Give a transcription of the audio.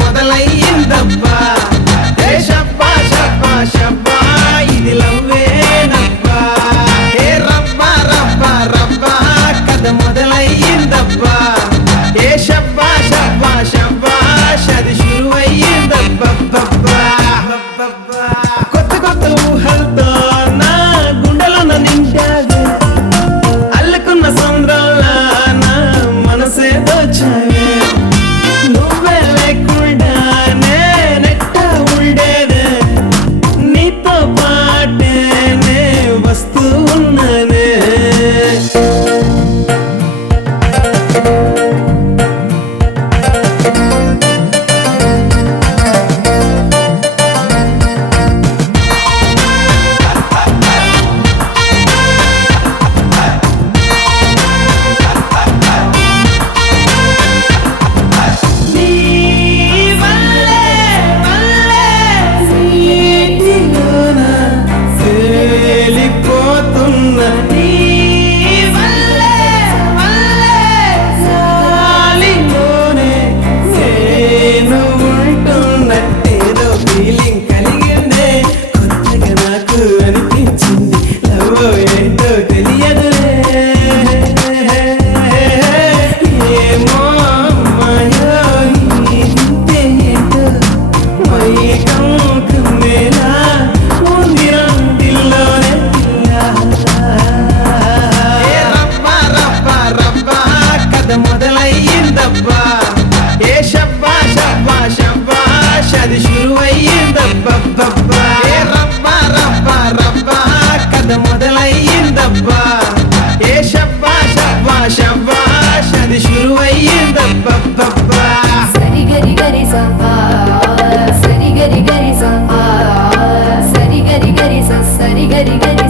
మొదలయ్యిందబ్బా ఏ షబ్బా షబ్బా షబ్బా ఇది లవ్వేనబ్బా ఏ రబ్బా రబ్బా రబ్బా కథ మొదలయ్యిందబ్బా ఏ షబ్బా షబ్బా షబ్బా షది షురువయ్యిందబ్బబ్బా కొత్త కొత్త ఊహలతో నా గుండెలను నిండావే అల్లుకున్న సంద్రంలా నా మనసే దోచావే నువ్వే లేకుండా నేనెట్టా ఉండేదే నీతో పాటే నే వస్తూ ఉన్నానే మొదలయ్యిందబ్బా ఏ షబ్బా షబ్బా షబ్బా షది షురువయ్యిందబ్బబ్బా ఏ రబ్బా రబ్బా రబ్బా కథ మొదలయ్యిందబ్బా ఏ షబ్బా షబ్బా షబ్బా షది షురువయ్యిందబ్బబ్బా సరి గరి గరి సా సరి గరి గరి సా సరి గరి గరి సా సరి గరి గరి